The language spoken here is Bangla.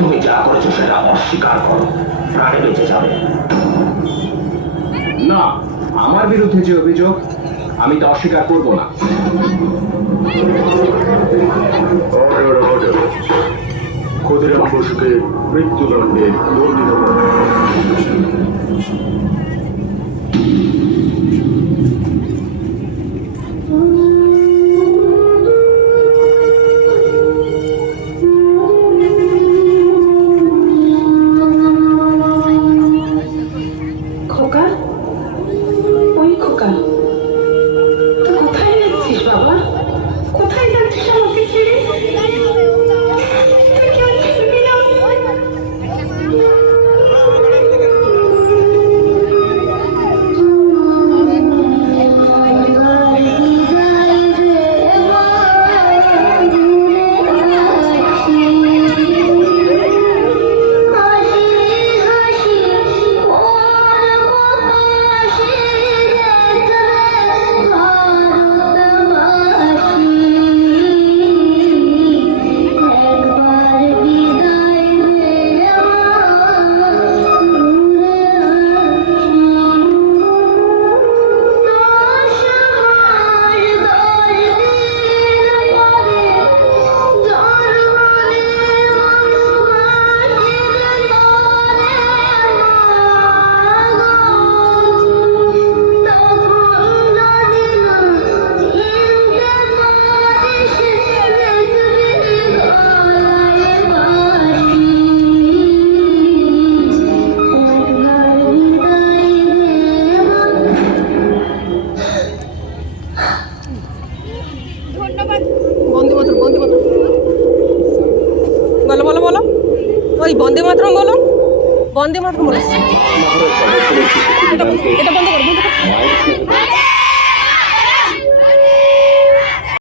তুমি যা করেছো সেটা অস্বীকার করো, প্রাণে বেঁচে যাবে। না, আমার বিরুদ্ধে যে অভিযোগ আমি তা অস্বীকার করব না। অর্ডার অর্ডার, ক্ষুদিরাম বসুকে মৃত্যুদণ্ডে দণ্ডিত করা। খোকা, ওই খোকা, তুই কোথায় যাচ্ছিস বাবা? কোথায় যাচ্ছিস আমাকে ছেড়ে? তুই কেন ফিরবি না? বন্দে মাতরম, বন্দে মাতরম বলো বলো বলো, ওই বন্দে মাতরম বলো, বন্দে মাতরম বলো। এটা বন্ধ করো, বন্ধ করো।